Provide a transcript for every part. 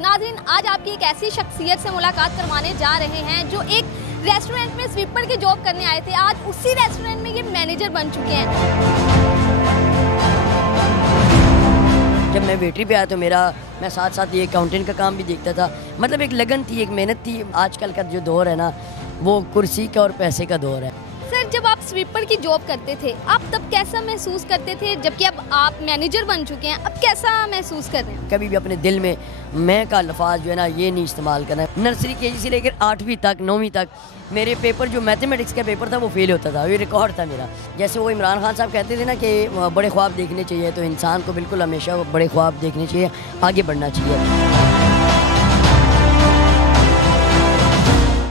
नाज़रीन, आज आपकी एक ऐसी शख्सियत से मुलाकात करवाने जा रहे हैं जो एक रेस्टोरेंट में स्वीपर की जॉब करने आए थे। आज उसी रेस्टोरेंट में ये मैनेजर बन चुके हैं। जब मैं वेटरी पे आया तो मैं साथ साथ ये अकाउंटेंट का काम भी देखता था। मतलब एक लगन थी, एक मेहनत थी। आजकल का जो दौर है ना, वो कुर्सी का और पैसे का दौर है। सर, जब आप स्वीपर की जॉब करते थे, आप तब कैसा महसूस करते थे? जबकि अब आप मैनेजर बन चुके हैं, अब कैसा महसूस कर रहे हैं? कभी भी अपने दिल में मैं का लफाज जो है ना, ये नहीं इस्तेमाल करना है। नर्सरी के से लेकर 8वीं तक 9वीं तक मेरे पेपर, जो मैथमेटिक्स का पेपर था, वो फेल होता था। ये रिकॉर्ड था मेरा। जैसे वो इमरान खान साहब कहते थे ना कि बड़े ख्वाब देखने चाहिए, तो इंसान को बिल्कुल हमेशा बड़े ख्वाब देखने चाहिए, आगे बढ़ना चाहिए।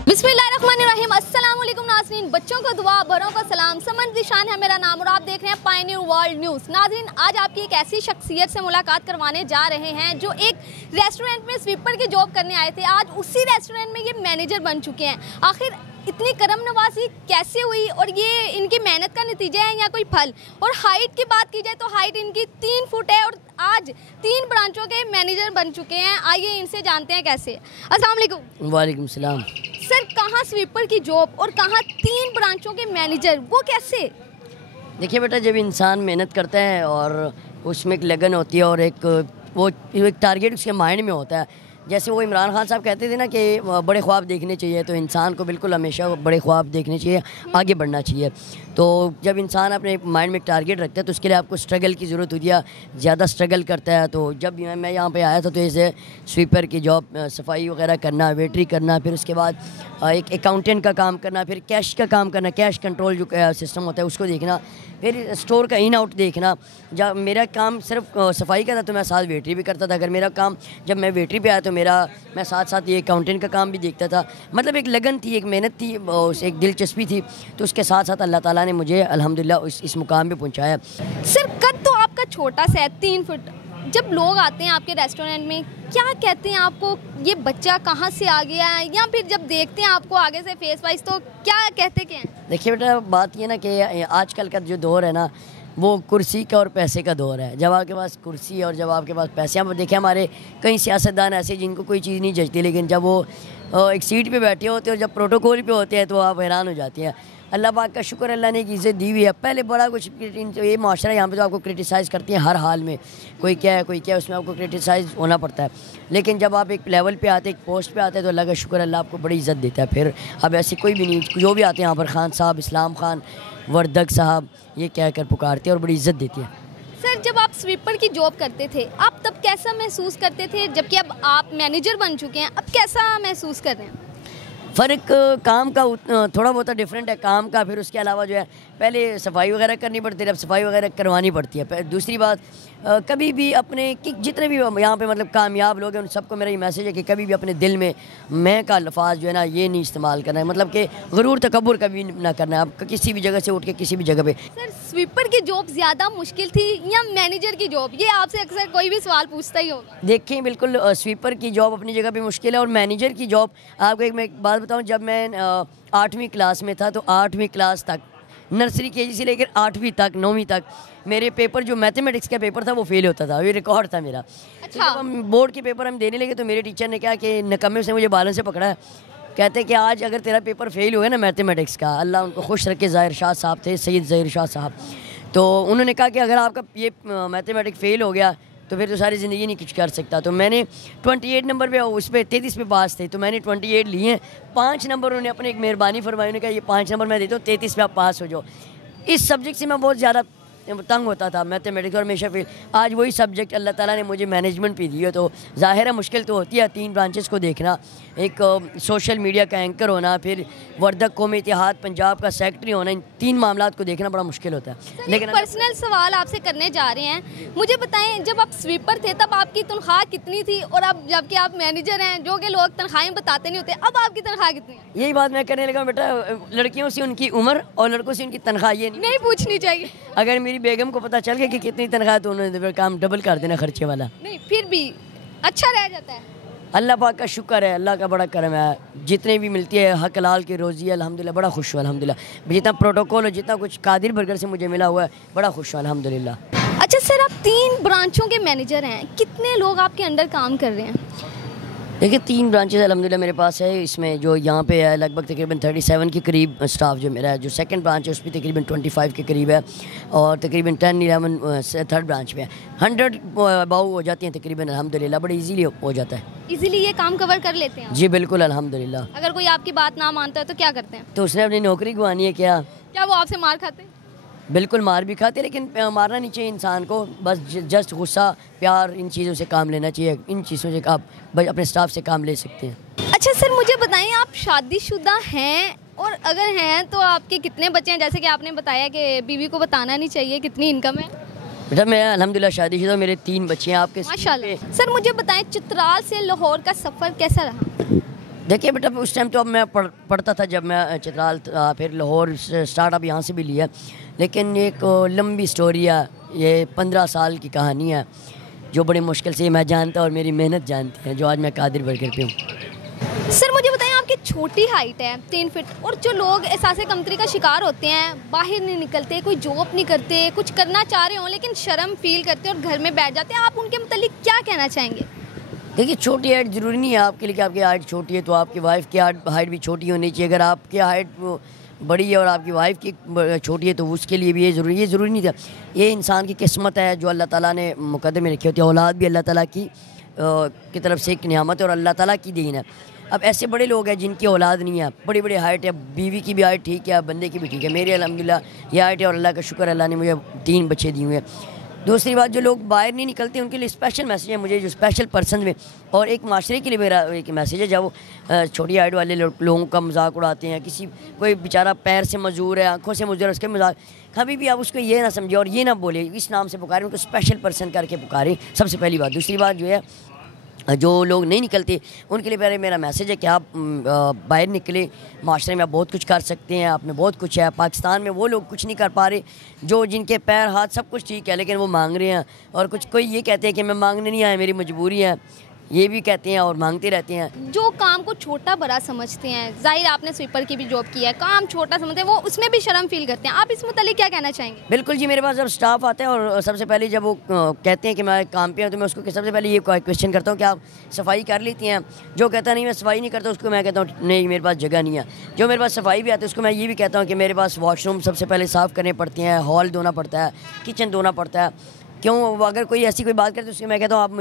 बिस्मिल्लाहिर्रहमानिर्रहीम। अस्सलाम वालेकुम नाज़रीन, बच्चों को दुआ, बड़ों को सलाम। समन दिशान है मेरा नाम और आप देख रहे हैं पायनियर वर्ल्ड न्यूज़। नाज़रीन, आज आपकी एक ऐसी शख्सियत से मुलाकात करवाने जा रहे हैं जो एक रेस्टोरेंट में स्वीपर की जॉब करने आए थे। आज उसी रेस्टोरेंट में ये मैनेजर बन चुके हैं। आखिर इतनी करम नवाजी कैसे हुई और ये इनकी मेहनत का नतीजा है या कोई फल? और हाइट की बात की जाए तो हाइट इनकी 3 फुट है और आज 3 ब्रांचों के मैनेजर बन चुके हैं। आइए इनसे जानते हैं कैसे। अस्सलाम वालेकुम। वालेकुम सलाम। सर, कहाँ स्वीपर की जॉब और कहाँ 3 ब्रांचों के मैनेजर, वो कैसे? देखिए बेटा, जब इंसान मेहनत करता है और उसमें एक लगन होती है और एक टारगेट उसके माइंड में होता है। जैसे वो इमरान खान साहब कहते थे ना कि बड़े ख्वाब देखने चाहिए, तो इंसान को बिल्कुल हमेशा बड़े ख्वाब देखने चाहिए, आगे बढ़ना चाहिए। तो जब इंसान अपने माइंड में एक टारगेट रखता है तो उसके लिए आपको स्ट्रगल की ज़रूरत होती है, ज़्यादा स्ट्रगल करता है। तो जब मैं यहाँ पे आया था तो ऐसे स्वीपर की जॉब, सफाई वगैरह करना, वेटरी करना, फिर उसके बाद एक अकाउंटेंट का काम करना, फिर कैश का काम करना, कैश कंट्रोल जो सिस्टम होता है उसको देखना, फिर स्टोर का इन आउट देखना। जब मेरा काम सिर्फ सफाई का था तो मैं साथ वेटरी भी करता था। अगर मेरा काम, जब मैं वेटरी पे आया तो मैं साथ साथ ये अकाउंटेंट का काम भी देखता था। मतलब एक लगन थी, एक मेहनत थी, एक दिलचस्पी थी। तो उसके साथ साथ अल्लाह ताला ने मुझे अल्हम्दुलिल्लाह इस मुकाम पे पहुंचाया। सर, कद तो आपका छोटा सा है, 3 फुट। जब लोग आते हैं आपके रेस्टोरेंट में, क्या कहते हैं आपको? ये बच्चा कहाँ से आ गया है? या फिर जब देखते हैं आपको आगे से फेस वाइज, तो क्या कहते क्या हैं? देखिए बेटा, बात ये ना कि आजकल का जो दौर है ना, वो कुर्सी का और पैसे का दौर है। जब आपके पास कुर्सी और जब आपके पास पैसे, हम देखें हमारे कई सियासतदान ऐसे जिनको कोई चीज़ नहीं जचती, लेकिन जब वो एक सीट पे बैठे होते हैं और जब प्रोटोकॉल पे होते हैं तो आप हैरान हो जाती हैं। अल्लाह पाक का शुक्र, अल्लाह ने एक इज़्ज़त दी हुई है। पहले बड़ा कुछ ये माशरा यहाँ पे तो आपको क्रिटिसाइज़ करती हैं हर हाल में, कोई क्या है कोई क्या है, उसमें आपको क्रिटिसाइज़ होना पड़ता है। लेकिन जब आप एक लेवल पे आते, एक पोस्ट पे आते हैं, तो अल्लाह का शुक्र, अल्लाह आपको बड़ी इज़्ज़त देता है। फिर अब ऐसे कोई भी नहीं, जो भी आते हैं यहाँ पर, खान साहब, इस्लाम खान, वर्दक साहब, ये कह कर पुकारते हैं और बड़ी इज़्ज़त देती है। सर, जब आप स्वीपर की जॉब करते थे, आप तब कैसा महसूस करते थे? जबकि अब आप मैनेजर बन चुके हैं, अब कैसा महसूस कर रहे हैं? फ़र्क काम का थोड़ा बहुत डिफरेंट है काम का। फिर उसके अलावा जो है, पहले सफाई वगैरह करनी पड़ती है, अब सफाई वगैरह करवानी पड़ती है। दूसरी बात, कभी भी अपने जितने भी यहाँ पे मतलब कामयाब लोग हैं, उन सबको मेरा ये मैसेज है कि कभी भी अपने दिल में मैं का लफाज जो है ना, ये नहीं इस्तेमाल करना है। मतलब कि गुरूर तकब्बुर कभी ना करना है। आप किसी भी जगह से उठ के किसी भी जगह पे। सर, स्वीपर की जॉब ज़्यादा मुश्किल थी या मैनेजर की जॉब? ये आपसे अक्सर कोई भी सवाल पूछता ही होगा। देखिए, बिल्कुल स्वीपर की जॉब अपनी जगह पे मुश्किल है और मैनेजर की जॉब, आपको मैं एक बात बताऊं, जब मैं 8वीं क्लास में था तो 8वीं क्लास तक, नर्सरी के से लेकर 8वीं तक 9वीं तक मेरे पेपर, जो मैथमेटिक्स का पेपर था, वो फेल होता था। ये रिकॉर्ड था मेरा। अच्छा। तो जब हम बोर्ड के पेपर हम देने लगे तो मेरे टीचर ने कहा कि नकम्मे से मुझे बालों से पकड़ा है। कहते कि आज अगर तेरा पेपर फेल हुआ ना मैथमेटिक्स का, अल्लाह उनको खुश रखे, ज़ाहिर शाह साहब थे, सैयद ज़ाहिर शाह साहब, तो उन्होंने कहा कि अगर आपका ये मैथमेटिक्स फेल हो गया तो फिर तो सारी ज़िंदगी नहीं कुछ कर सकता। तो मैंने 28 नंबर पे, उस पर 33 पे पास थे, तो मैंने 28 लिए। 5 नंबर उन्होंने अपने एक मेहरबानी फरमाई, उन्होंने कहा ये 5 नंबर मैं देता हूँ, 33 पे आप पास हो जाओ। इस सब्जेक्ट से मैं बहुत ज़्यादा तंग होता था, मैथमेटिक्स, और हमेशा फिर आज वही सब्जेक्ट अल्लाह ताला ने मुझे मैनेजमेंट भी दी है। तो ज़ाहिर है मुश्किल तो होती है 3 ब्रांचेस को देखना, एक सोशल मीडिया का एंकर होना, फिर वर्दक कौमी इत्तेहाद पंजाब का सेक्रेटरी होना, इन 3 मामलात को देखना बड़ा मुश्किल होता है। लेकिन पर्सनल सवाल आपसे करने जा रहे हैं, मुझे बताएं, जब आप स्वीपर थे तब आपकी तनख्वाह कितनी थी? और अब जबकि आप मैनेजर हैं, जो कि लोग तनख्वाहें बताते नहीं होते, अब आपकी तनख्वाह कितनी है? यही बात मैं करने लगा बेटा, लड़कियों से उनकी उम्र और लड़कों से उनकी तनख्वाह ये नहीं पूछनी चाहिए। अगर मेरी बेगम को पता चल गया कि कितनी तनख्वाह, तो उन्होंने काम डबल कर देना खर्चे वाला। नहीं, फिर भी अच्छा रह जाता है। अल्लाह पाक का शुक्र है, अल्लाह का बड़ा करम है। जितने भी मिलती है हक लाल की रोज़ी है, अल्हम्दुलिल्लाह बड़ा खुश हूँ अल्हम्दुलिल्लाह। जितना प्रोटोकॉल और जितना कुछ कादिर बर्गर से मुझे मिला हुआ है, बड़ा खुश हूँ अल्हम्दुलिल्लाह। अच्छा सर, आप 3 ब्रांचों के मैनेजर हैं, कितने लोग आपके अंडर काम कर रहे हैं? देखिए 3 ब्रांचेस अल्हम्दुलिल्लाह मेरे पास है। इसमें जो यहाँ पे है लगभग तकरीबन 37 के करीब स्टाफ जो मेरा है। जो सेकंड ब्रांच है उस पर तकरीबन 25 के करीब है और तकरीबन 10-11 थर्ड ब्रांच पे है। 100 अबाउ हो जाती हैं तकरीबन अल्हम्दुलिल्लाह, बड़ी इजीली हो जाता है। इजीली ये काम कवर कर लेते हैं? जी बिल्कुल अल्हम्दुलिल्लाह। अगर कोई आपकी बात ना मानता है तो क्या करते हैं? तो उसने अपनी नौकरी गंवानी है क्या? क्या वो आपसे मार खाते हैं? बिल्कुल मार भी खाते, लेकिन मारना नहीं चाहिए इंसान को। बस जस्ट गुस्सा प्यार इन चीज़ों से काम लेना चाहिए। इन चीज़ों से आप अपने स्टाफ से काम ले सकते हैं। अच्छा सर, मुझे बताएं आप शादीशुदा हैं, और अगर हैं तो आपके कितने बच्चे हैं? जैसे कि आपने बताया कि बीवी को बताना नहीं चाहिए कितनी इनकम है। बेटा मैं अल्हम्दुलिल्लाह शादीशुदा, मेरे 3 बच्चे हैं। आपके माशाल्लाह। सर मुझे बताएं चित्राल से लाहौर का सफ़र कैसा रहा? देखिए बेटा उस टाइम तो अब मैं पढ़ता था जब मैं चित्राल, फिर लाहौर स्टार्टअप यहाँ से भी लिया, लेकिन एक लंबी स्टोरी है। ये 15 साल की कहानी है जो बड़ी मुश्किल से मैं जानता और मेरी मेहनत जानती है, जो आज मैं कादिर बर्गर पे हूँ। सर मुझे बताएं, आपकी छोटी हाइट है 3 फीट, और जो लोग एहसास कमतरी का शिकार होते हैं, बाहर नहीं निकलते, कोई जॉब नहीं करते, कुछ करना चाह रहे हों लेकिन शर्म फील करते हैं और घर में बैठ जाते हैं, आप उनके मुतालिक क्या कहना चाहेंगे? देखिए छोटी हाइट ज़रूरी नहीं है आपके लिए कि आपकी हाइट छोटी है तो आपकी वाइफ की हाइट भी छोटी होनी चाहिए। अगर आपकी हाइट बड़ी है और आपकी वाइफ की छोटी है तो उसके लिए भी ये ज़रूरी नहीं था। ये इंसान की किस्मत है जो अल्लाह ताला ने मुकद्दर में रखी होती है। औलाद भी अल्लाह ताला की तरफ से एक नियामत है और अल्लाह ताला की दीन है। अब ऐसे बड़े लोग हैं जिनकी औलाद नहीं है, बड़ी बड़ी हाइट है, बीवी की भी हाइट ठीक है, बंदे की भी ठीक है। मेरी अल्हम्दुलिल्लाह ये हाइट है और अल्लाह का शुक्र, अल्लाह ने मुझे 3 बच्चे दिए हुए हैं। दूसरी बात, जो लोग बाहर नहीं निकलते उनके लिए स्पेशल मैसेज है मुझे, जो स्पेशल पर्सन में, और एक माशरे के लिए मेरा एक मैसेज है। जब वो छोटी हाइट वाले लोगों का मजाक उड़ाते हैं, कोई बेचारा पैर से मजदूर है, आंखों से मजदूर है, उसके मजाक कभी भी आप उसको ये ना समझे और ये ना बोले इस नाम से पुकारें, उनको स्पेशल पर्सन करके पुकारें, सबसे पहली बात। दूसरी बात जो है, जो लोग नहीं निकलते उनके लिए पहले मेरा मैसेज है कि आप बाहर निकले, माशरे में आप बहुत कुछ कर सकते हैं, आप में बहुत कुछ है। पाकिस्तान में वो लोग कुछ नहीं कर पा रहे जो जिनके पैर हाथ सब कुछ ठीक है लेकिन वो मांग रहे हैं, और कुछ कोई ये कहते हैं कि मैं मांगने नहीं आया, मेरी मजबूरी है, ये भी कहते हैं और मांगते रहते हैं। जो काम को छोटा बड़ा समझते हैं, जाहिर आपने स्वीपर की भी जॉब किया है, काम छोटा समझते हैं, वो उसमें भी शर्म फील करते हैं, आप इस मुतालिक क्या कहना चाहेंगे? बिल्कुल जी, मेरे पास जब स्टाफ आता है और सबसे पहले जब वो कहते हैं कि मैं काम पे हूँ तो मैं उसको सबसे पहले ये क्वेश्चन करता हूँ कि आप सफाई कर लेती हैं। जो कहता नहीं मैं सफाई नहीं करता उसको मैं कहता हूँ नहीं मेरे पास जगह नहीं है। जो मेरे पास सफाई भी आती है उसको मैं ये भी कहता हूँ कि मेरे पास वॉशरूम सबसे पहले साफ़ करने पड़ते हैं, हॉल धोना पड़ता है, किचन धोना पड़ता है। क्यों अगर कोई ऐसी कोई बात करे तो उसके मैं कहता हूँ आप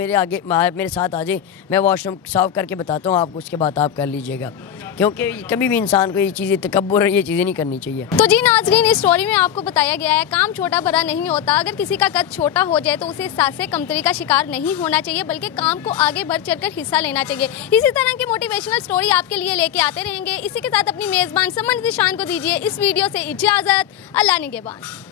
मेरे साथ आ जाए, मैं वॉशरूम साफ़ करके बताता हूँ आपको, उसके बाद आप कर लीजिएगा। क्योंकि कभी भी इंसान को ये चीज़ें तकब्बुर ये चीज़ें नहीं करनी चाहिए। तो जी नाज़रीन, इस स्टोरी में आपको बताया गया है काम छोटा बड़ा नहीं होता। अगर किसी का कद छोटा हो जाए तो उसे एहसास कमतरी का शिकार नहीं होना चाहिए, बल्कि काम को आगे बढ़ चढ़कर हिस्सा लेना चाहिए। इसी तरह की मोटिवेशनल स्टोरी आपके लिए लेके आते रहेंगे। इसी के साथ अपनी मेज़बान समन निशान को दीजिए इस वीडियो से इजाज़त। अल्लाह निगहबान।